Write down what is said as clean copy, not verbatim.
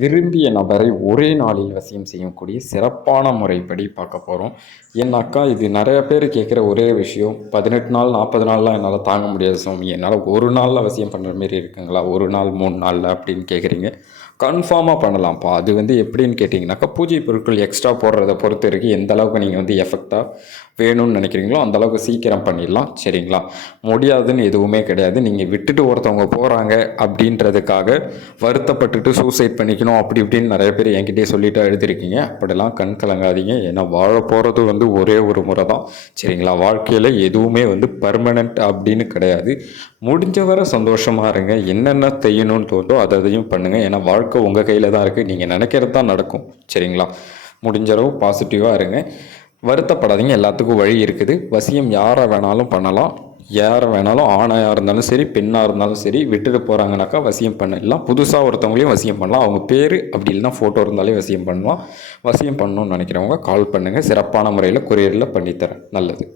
விரும்பிய நபரை ஒரே நாளில் வசியம் செய்யக்கூடிய சிறப்பான முறைப்படி பார்க்க போகிறோம். ஏன்னாக்கா இது நிறைய பேர் கேட்குற ஒரே விஷயம், 18 நாள் 40 நாள்லாம் என்னால் தாங்க முடியாது சாமி, என்னால் ஒரு நாளில் வசியம் பண்ணுற மாரி இருக்குங்களா, ஒரு நாள் 3 நாளில் அப்படின்னு கேட்குறீங்க. கன்ஃபார்மாக பண்ணலாம்ப்பா. அது எப்படின்னு கேட்டிங்கனாக்கா, பூஜை பொருட்கள் எக்ஸ்ட்ரா போடுறத பொறுத்து இருக்குது. எந்த அளவுக்கு நீங்கள் எஃபெக்டாக வேணும்னு நினைக்கிறீங்களோ அந்த அளவுக்கு சீக்கிரம் பண்ணிடலாம். சரிங்களா? முடியாதுன்னு எதுவுமே கிடையாது. நீங்கள் விட்டுட்டு ஒருத்தவங்க போகிறாங்க அப்படின்றதுக்காக வருத்தப்பட்டுட்டு சூசைட் பண்ணிக்கணும் அப்படி இப்படின்னு நிறைய பேர் என்கிட்டயே சொல்லிட்டு எழுதிருக்கீங்க. அப்படிலாம் கண் கலங்காதீங்க. ஏன்னா வாழ போகிறது ஒரே ஒரு முறை தான். சரிங்களா? வாழ்க்கையில் எதுவுமே பர்மனெண்ட் அப்படின்னு கிடையாது. முடிஞ்ச வரை சந்தோஷமாக இருங்க. என்னென்ன செய்யணும்னு தோன்றோ அதையும் பண்ணுங்கள். ஏன்னா வாழ்க்கை உங்கள் கையில் தான் இருக்குது. நீங்கள் நினைக்கிறது தான் நடக்கும். சரிங்களா? முடிஞ்ச அளவு பாசிட்டிவாக இருங்க. வருத்தப்படாதீங்க. எல்லாத்துக்கும் வழி இருக்குது. வசியம் யாரை வேணாலும் பண்ணலாம். யாரை வேணாலும், ஆணாக இருந்தாலும் சரி பெண்ணாக இருந்தாலும் சரி, விட்டுட்டு போகிறாங்கனாக்கா வசியம் பண்ணிடலாம். புதுசாக ஒருத்தவங்களையும் வசியம் பண்ணலாம். அவங்க பேர் அப்படி இல்லைனா ஃபோட்டோ இருந்தாலே வசியம் பண்ணலாம். வசியம் பண்ணணும்னு நினைக்கிறவங்க கால் பண்ணுங்கள். சிறப்பான முறையில் கொரியரில் பண்ணித்தரேன். நல்லது.